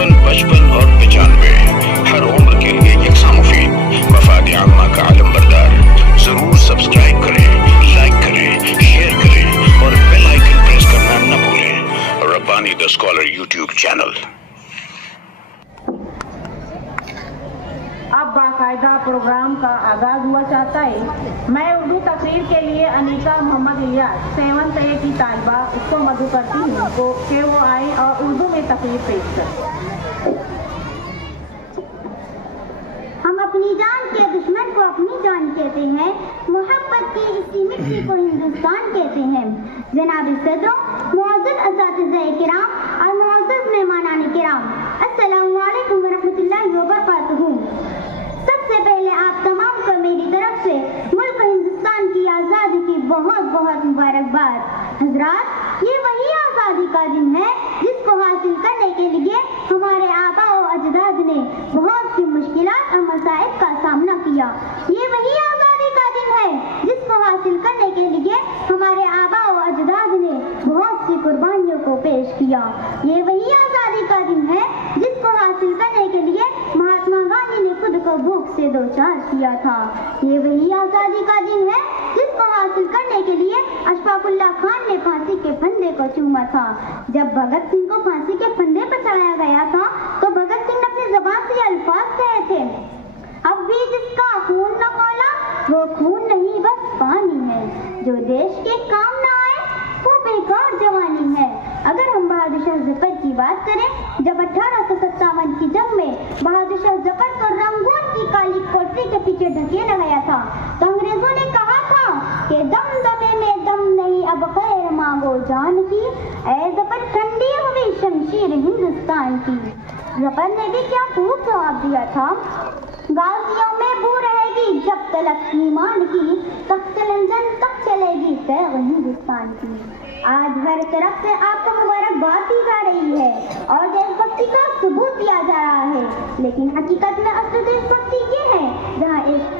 55 और 95। हर उम्र के लिए यकसा मुफीद, मफाद आम्मा का आलम बरदार। जरूर सब्सक्राइब करें, लाइक करें, शेयर करें और बेल आइकन प्रेस करना न भूलें। Rabbani the scholar YouTube channel. अब बाकायदा प्रोग्राम का आगाज हुआ चाहता है। मैं उर्दू तकरीर के लिए अनीका मोहम्मद इलियास 7th A की तालिबा उसको मदू करती हूँ कि वो आए और उर्दू में तकरीर पेश करें। हम अपनी जान के दुश्मन को अपनी जान कहते हैं, मोहब्बत की इसी मिट्टी को हिंदुस्तान कहते हैं। जनाब सदरों, मुअज़्ज़ज़ असातिज़ाए किराम और मुअज़्ज़ज़ मेहमानान किराम, अस्सलामु अलैकुम वरहमतुल्लाहि वबरकातुहू। सबसे पहले आप तमाम को मेरी तरफ से मुल्क हिंदुस्तान की आज़ादी की बहुत बहुत मुबारकबाद। हजरात, ये वही आज़ादी का दिन है जिसको हासिल करने के लिए हमारे आबा और अजदाद ने बहुत सी मुश्किलात और मसाइब का सामना किया। ये वही आज़ादी का दिन है जिसको हासिल करने के लिए हमारे आबा और अजदाद ने बहुत सी कुर्बानियों को पेश किया। ये वही आज़ादी का दिन है जिसको हासिल करने के लिए महात्मा गांधी ने खुद को भूख से दो चार किया था। ये वही आज़ादी का दिन है जिसको हासिल करने के लिए अशफाकुल्लाह खान ने फांसी के फंदे को चूमा था। जब भगत सिंह को फांसी के फंदे पर चढ़ाया गया था तो भगत सिंह ने अपनी ज़बान से अल्फाज कहे थे, अब भी जिसका खून न खौला वो खून नहीं बस पानी है, जो देश के काम न आए वो बेकार जवानी है। अगर हम बहादुर शाह जफर की बात करें, जब 1857 की जंग में बहादुर शाह जफर को रंगून की काली कोठरी के पीछे ढकेला गया था तो अंग्रेजों ने कहा था कि दमदमे में दम नहीं, अब खैर मांगो जान की, ऐ जफर ठंडी हुई शमशीर हिंदुस्तान की। जफर ने भी क्या खूब जवाब दिया था, गाजियों में बू रहेगी जब तलक ईमान की, तख्त लंदन तक चलेगी तैग हिंदुस्तान की। आज हर तरफ से आपको मुबारकबाद दी जा रही है और देशभक्ति का सबूत दिया जा रहा है, लेकिन हकीकत में असल देशभक्ति ये है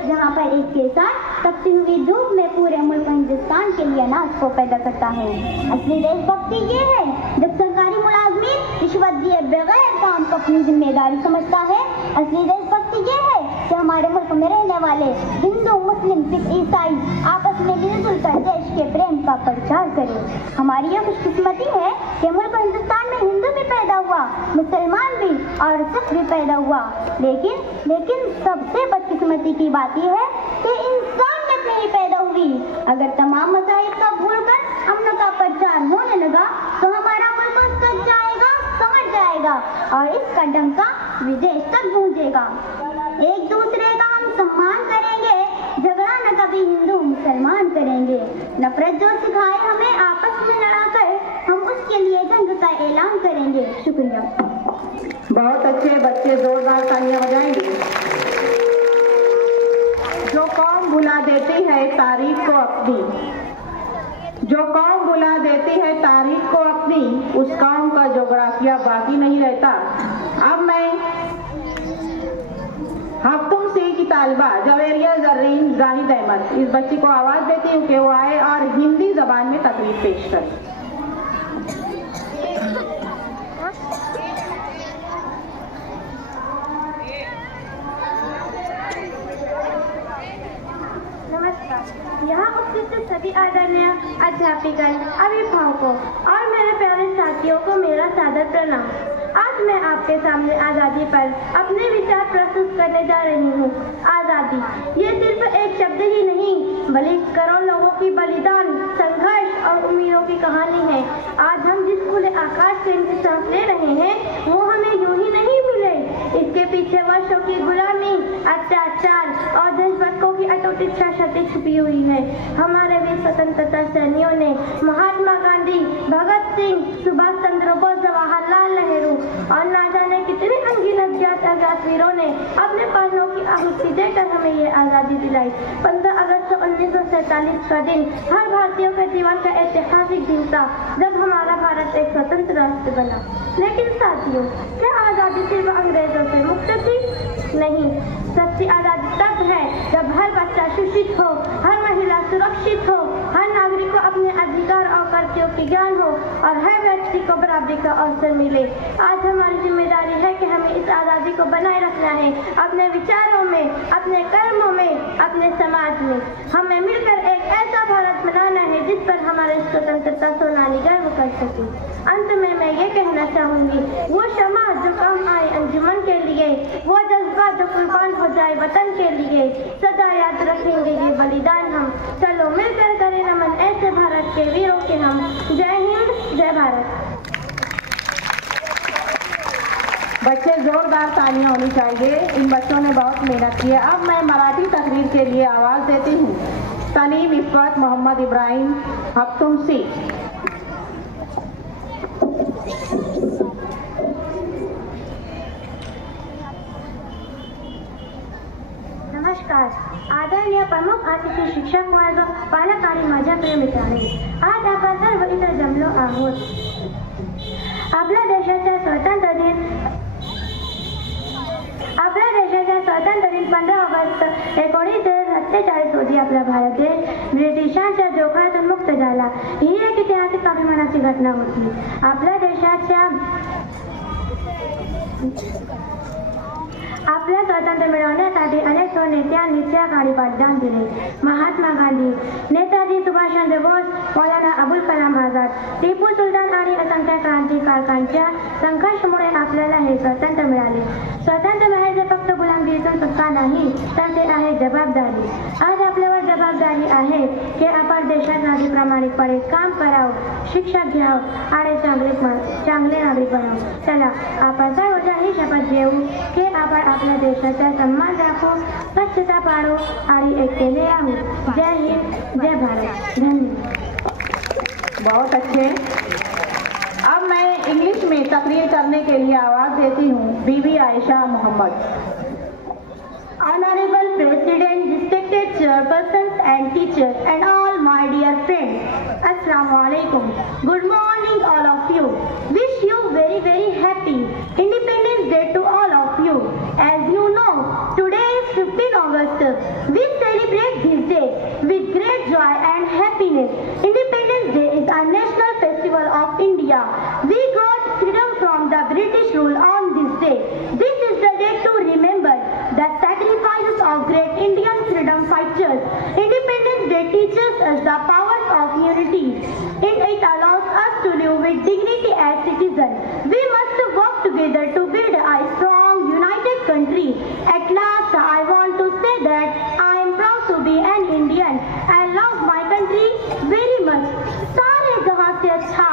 जहाँ पर एक किसान तपती हुई धूप में पूरे मुल्क हिंदुस्तान के लिए अनाज को पैदा करता है। असली देशभक्ति ये है जब सरकारी मुलाजमीन रिश्वत दिए बगैर काम को अपनी जिम्मेदारी समझता है। असली देशभक्ति ये है कि हमारे मुल्क में रहने वाले हिंदू, मुस्लिम, सिख, ईसाई आपस में मिलजुल कर देश के प्रेम का प्रचार करें। हमारी यह खुशकिस्मती है कि मुल्क हिंदुस्तान में हिंदू भी पैदा हुआ, मुसलमान भी और सिख भी पैदा हुआ, लेकिन सबसे बदकिस्मती की बात यह है कि इंसानियत नहीं पैदा हुई। अगर तमाम मसाइल का भूलकर अमन का प्रचार होने लगा तो हमारा मुल्क सज जाएगा, समझ जाएगा और इसका डंका विदेश तक गूंजेगा। एक दूसरे का हम सम्मान करेंगे, झगड़ा न कभी हिंदू मुसलमान करेंगे। नफरत जो सिखाए हमें आपस में लड़ाकर हम उसके लिए जंग का ऐलान करेंगे। शुक्रिया। बहुत अच्छे बच्चे, जोरदार तालियां बजाएंगे। जो कौम भुला देती है तारीख को अपनी, जो कौम भुला देती है तारीख को अपनी, उस कौम का जोग्राफिया बाकी नहीं रहता। अब मैं हफ्तुम सी की तालिबा जवेरिया जर्रीन जाहिद अहमद इस बच्ची को आवाज देती हूँ कि वो आए और हिंदी जबान में तकरीर पेश करे। नमस्कार। यहाँ उपस्थित सभी आदरणीय अध्यापकगण, अभिभावकों और मेरे प्यारे साथियों को मेरा सादर प्रणाम। आज मैं आपके सामने आज़ादी पर अपने विचार प्रस्तुत करने जा रही हूँ। आज़ादी ये सिर्फ एक शब्द ही नहीं बल्कि करोड़ों लोगों की बलिदान, संघर्ष और उम्मीदों की कहानी है। आज हम जिस खुले आकाश से इनकी सांस ले रहे हैं वो हमें यूं ही नहीं मिले। इसके पीछे वर्षों की गुलामी, अत्याचार और देशभक्तों की अटूट इच्छा शक्ति छुपी हुई है। हमारे वीर स्वतंत्रता सेनानियों ने महात्मा गांधी, भगत सिंह, सुभाष चंद्र बोस, जवाहरलाल नेहरू और ना जाने कितने अनगिनत अज्ञात वीरों ने अपने प्राणों की आहुति देकर हमें ये आज़ादी दिलाई। 15 अगस्त 1947 का दिन हर भारतीय के जीवन का ऐतिहासिक दिन था जब हमारा भारत एक स्वतंत्र राष्ट्र बना। लेकिन साथियों, क्या आज़ादी सिर्फ अंग्रेजों से मुक्त थी? नहीं, सच्ची आज़ादी तब है जब हर बच्चा शिक्षित हो, हर महिला सुरक्षित हो, हर नागरिक को अपने अधिकार और कर्तव्यों की ज्ञान हो और हर व्यक्ति को बराबरी का अवसर मिले। आज हमारी जिम्मेदारी है खराबी को बनाए रखना है, अपने विचारों में, अपने कर्मों में, अपने समाज में। हमें मिलकर एक ऐसा भारत बनाना है जिस पर हमारे स्वतंत्रता सेनानी गर्व कर सके। अंत में मैं ये कहना चाहूंगी, वो शमा जो काम आए अंजुमन के लिए, वो जज्बा जो कुर्बान हो जाए वतन के लिए, सदा याद रखेंगे ये बलिदान हम। चलो मिलकर करें नमन ऐसे भारत के वीरों के हम। जय हिंद, जय भारत। बच्चे जोरदार तालियां होनी चाहिए, इन बच्चों ने बहुत मेहनत की है। अब मैं मराठी तकरीर के लिए आवाज देती हूँ तनीम इफ़त मोहम्मद इब्राहिम हफ्तुमसी। नमस्कार आदरणीय प्रमुख अतिथी, शिक्षक वर्ग, पालक आणि माझ्या प्रिय मित्रांनो, आज आपण सर्व इथे जमलो आहोत आपल्या देशाच्या स्वातंत्र्य दिन 15 ऑगस्ट 1947 रोजी आपला भारत देश ब्रिटिशांच्या जोखडातून मुक्त झाला। ही एक ऐतिहासिक अभिमानाची घटना होती। आपल्या स्वातंत्र्य मिळवण्यासाठी अनेक नेत्यांनी त्या काळी बलिदान दिले। महात्मा गांधी, नेताजी सुभाषचंद्र बोस, मौलाना अबुल कलाम आझाद, टिपू सुलतान आणि असंख्य क्रांतिकारकांच्या संघर्षामुळे आपल्याला हे स्वातंत्र्य मिळाले। स्वातंत्र्य म्हणजे फक्त गुलामगिरीतून सुटका नाही, तर ते आहे जबाबदारी। आज आपल्यावर जबाबदारी आहे की आपण देशासाठी प्रामाणिकपणे काम करावं, शिक्षक घ्यावं आणि चांगले नागरिक बनावं। चला आपण सर्वजण ही शपथ घेऊ की आपण आपल्या देशाचा सन्मान राखू, स्वच्छता पाळू आणि एकतेने राहू। जय हिंद, जय भारत। धन्यवाद। बहुत अच्छे। अब मैं इंग्लिश में तकरीर करने के लिए आवाज देती हूँ बीबी Ayesha Mohammad. Honorable President, respected chairpersons and teachers and all my dear friends, Assalamu alaikum. Good morning all of you. Wish you very happy Independence Day to all of you. As you know, today is 15 August. We celebrate this day with great joy and happiness. Independence Day is a national festival of India. We got freedom from the British rule on this day. This is the day to remember the sacrifices of great Indian freedom fighters. Independence Day teaches us the powers of unity. It allows us to live with dignity as citizens. We must work together to build a strong, united country. At last, I want to say that I am proud to be an Indian. I love my country very much. सारे जहां से अच्छा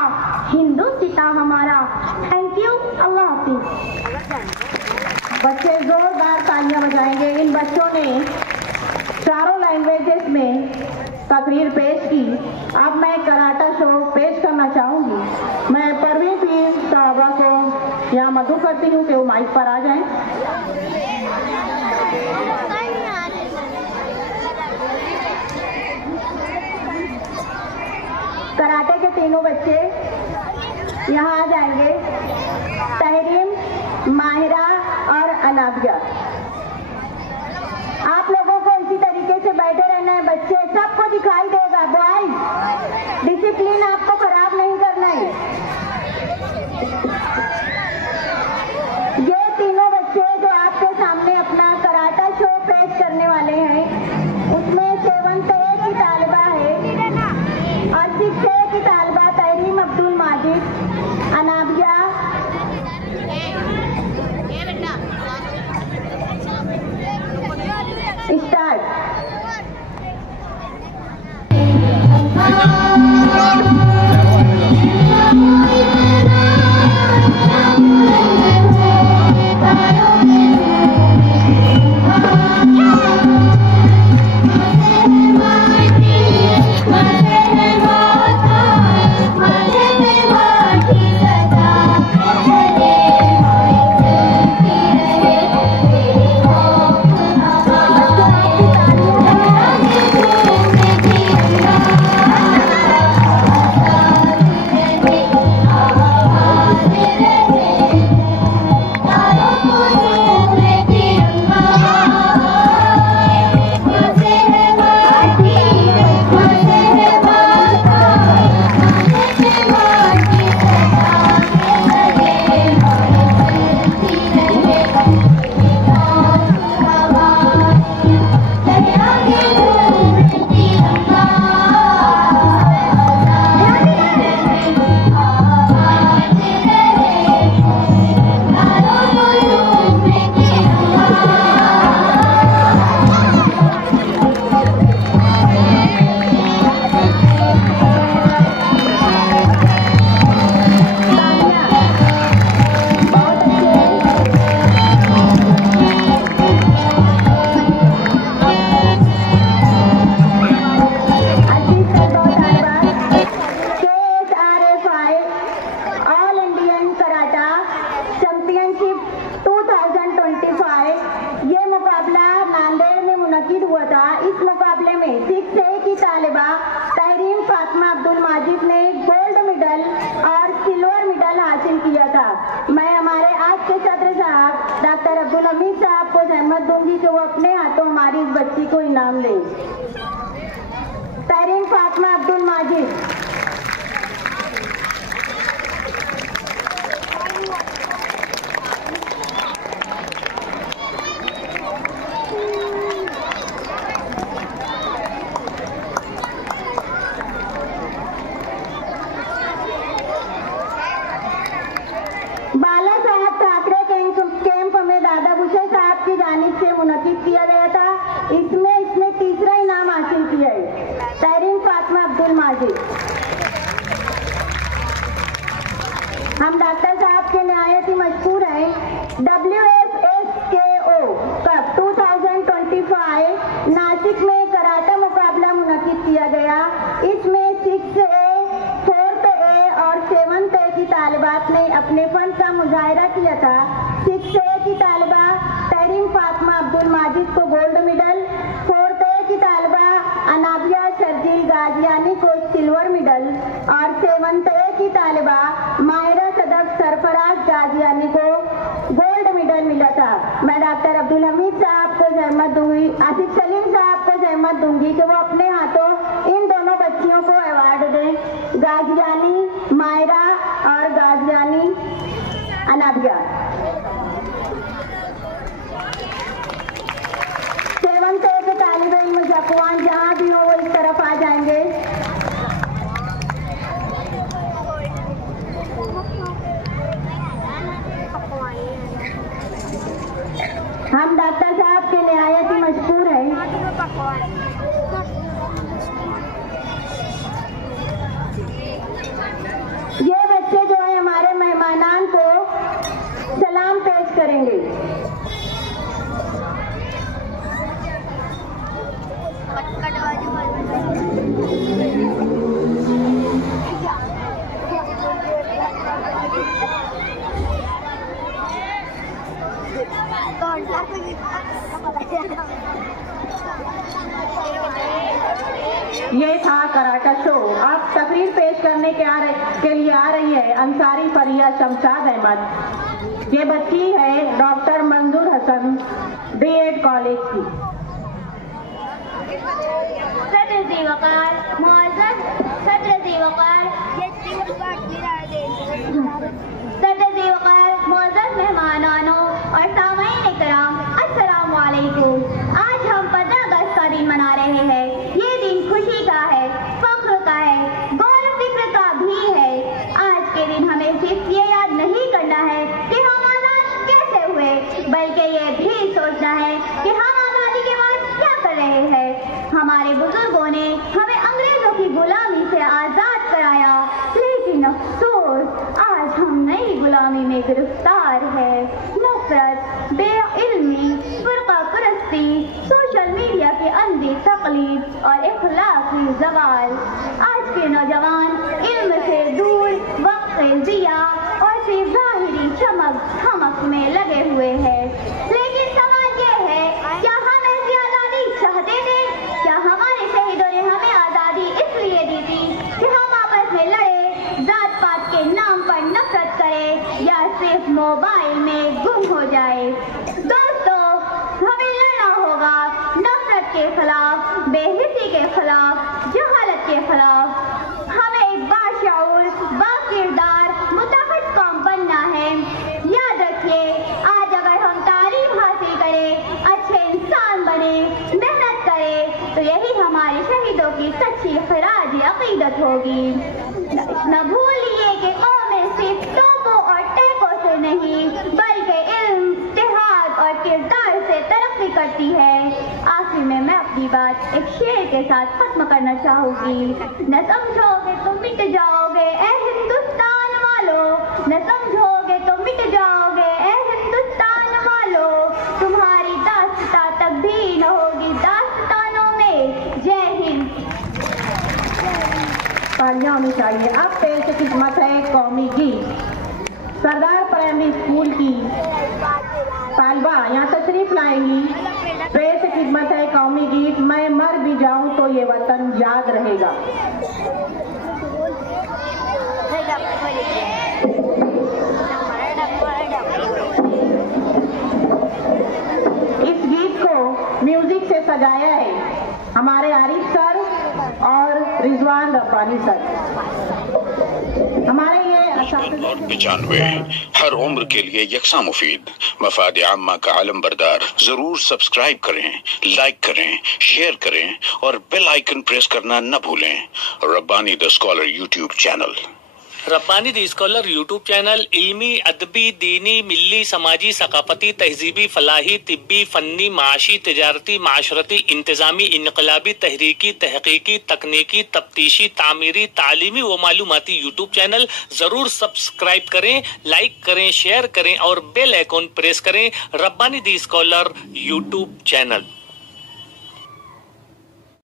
हिंदुस्तान हमारा। Thank you. अल्लाह हाफिज। बच्चे जोरदार तालियां बजाएंगे। इन बच्चों ने चारों लैंग्वेजेस में तकरीर पेश की। अब मैं कराटा शो पेश करना चाहूंगी। मैं परवीन पीर साहबा को यहाँ मधु करती हूँ कि वो माइक पर आ जाएं। कराटे के तीनों बच्चे यहाँ आ जाएंगे, तहरीम, माहिरा और अनाबिया। आप लोगों को इसी तरीके से बैठे रहना है। बच्चे सबको दिखाई देगा। बॉयज, डिसिप्लिन आपको खराब नहीं करना है। ये तीनों बच्चे जो आपके सामने अपना कराटा शो पेश करने वाले हैं, उसमें 7th A की तालिबा है और 6th A की तालिबा तहरीम अब्दुल माजिद, अनाबिया, स्टार्ट। फातिमा अब्दुल माजिद ने गोल्ड मेडल और सिल्वर मेडल हासिल किया था। मैं हमारे आज के सदर साहब डॉक्टर अब्दुल हमीद साहब को जहमत दूंगी कि वो अपने हाथों हमारी इस बच्ची को इनाम दें। तहरीन फातिमा अब्दुल माजिद। मुनक़िद किया गया था, इसमें इसने तीसरा इनाम हासिल किया है। तहरीन फातिमा अब्दुल माजिद। हम डॉक्टर साहब के नहायत ही मशहूर हैं। WFSKO कप 2025 नासिक में कराटे मुकाबला मुनक़िद किया गया। इसमें 6A, 4A और 7A की तालिबात ने अपने फन का मुजाहिरा किया था। 6A की तालिबा तहरीन फातिमा अब्दुल माजिद को गोल्ड मेडल, 4A की तालिबा अनाबिया शर्जील गाजियानी को सिल्वर मेडल और 7A की तालिबा माहिरा सदफ सरफराज गाजियानी को गोल्ड मेडल मिला था। मैं डॉक्टर अब्दुल हमीद साहब को जहमत दूंगी, आसिफ सलीम साहब को जहमत दूंगी कि वो अपने हाथों इन दोनों बच्चियों को अवार्ड दें। गाजियानी माहिरा और गाजियानी अनाबिया। 7A के तालिबे इल्म जकवान जहाँ भी हो वो इस तरफ आ जाएंगे। हम डॉक्टर साहब के निहायत ही मशहूर हैं। ये बच्चे जो है हमारे मेहमानान को सलाम पेश करेंगे। ये था कराटा शो। अब तकरीर पेश करने के लिए आ रही है अंसारी फरिया शमशाद अहमद। ये बच्ची है डॉक्टर मंजूर हसन B.Ed कॉलेज की। मेहमानों और सामाईन इकराम, अस्सलाम वालेकुम। आज हम 15 अगस्त का दिन मना रहे हैं। ये दिन खुशी का है, फख्र का है, गौर फिक्र का भी है। आज के दिन हमें सिर्फ ये याद नहीं करना है कि हम आजाद कैसे हुए, बल्कि ये भी सोचना है कि हम आजादी के बाद क्या कर रहे हैं। हमारे बुजुर्गों ने हमें अंग्रेजों की गुलामी से आजाद कराया, लेकिन अफसोस आज हम नई गुलामी में गिरफ्तार है। नफरत, बेइल्मी, फुरका परस्ती, सोशल मीडिया की अंधी तकलीफ और इखलाकी ज़वाल। आज के नौजवान इल्म से दूर, वक्त से जिया और सिर्फ ज़ाहिरी चमक धमक में लगे हुए हैं। लेकिन सवाल ये है, क्या हम ऐसी आज़ादी चाहते थे? क्या हमारे शहीदों ने हमें आज़ादी इसलिए दी थी कि हम आपस में लड़े, जात पात के नाम पर नफरत करें या सिर्फ मोबाइल में गुम हो जाए? दोस्तों, हमें लड़ना होगा नफरत के खिलाफ, बेहिसी के खिलाफ, जहालत के खिलाफ। हमें एक बाशऊर, बाकिरदार, मुतहद कौम बनना है। याद रखिए, आज अगर हम तालीम हासिल करें, अच्छे इंसान बने, मेहनत करें, तो यही हमारे शहीदों की सच्ची खिराज अकीदत होगी। न भूलिए कि कौमें सिर्फ तोपों और टैंकों से नहीं, बल्कि इल्म, इत्तेहाद और किरदार से तरक्की करती है। आखिर में मैं अपनी बात एक शेर के साथ खत्म करना चाहूंगी। न समझोगे तो मिट जाओगे ए हिंदुस्तान वालों, न समझोगे तो मिट जाओगे ए हिंदुस्तान वालों। तुम्हारी दास्तां तब्दील होगी दास्तानों में। जय हिंद। तालियां होनी चाहिए। अब पेश खिदमत है कौमी गीत। सरदार प्राइमरी स्कूल की तालिबा यहाँ तशरीफ लाएंगी। पेश खिदमत है कौमी गीत, मैं मर भी जाऊं तो ये वतन याद रहेगा। इस गीत को म्यूजिक से सजाया है हमारे आरिफ सर और रिजवान रब्बानी सर। हमारे ये 95 हर उम्र के लिए यकसा मुफीद मफाद आम्मा का आलम बरदार। जरूर सब्सक्राइब करें, लाइक करें, शेयर करें और बेल आइकन प्रेस करना न भूलें। Rabbani the scholar YouTube channel. Rabbani the scholar YouTube channel इल्मी, अदबी, दीनी, मिल्ली, समाजी, सकाफती, तहजीबी, फलाही, तिब्बी, फन्नी, माशी, तिजारती, माशरती, इंतजामी, इनकलाबी, तहरीकी, तहकीकी, तकनीकी, तफ्तीशी, तामीरी, तालीमी व मालूमाती यूट्यूब चैनल। जरूर सब्सक्राइब करें, लाइक करें, शेयर करें और बेल आइकन प्रेस करें। Rabbani the scholar YouTube channel.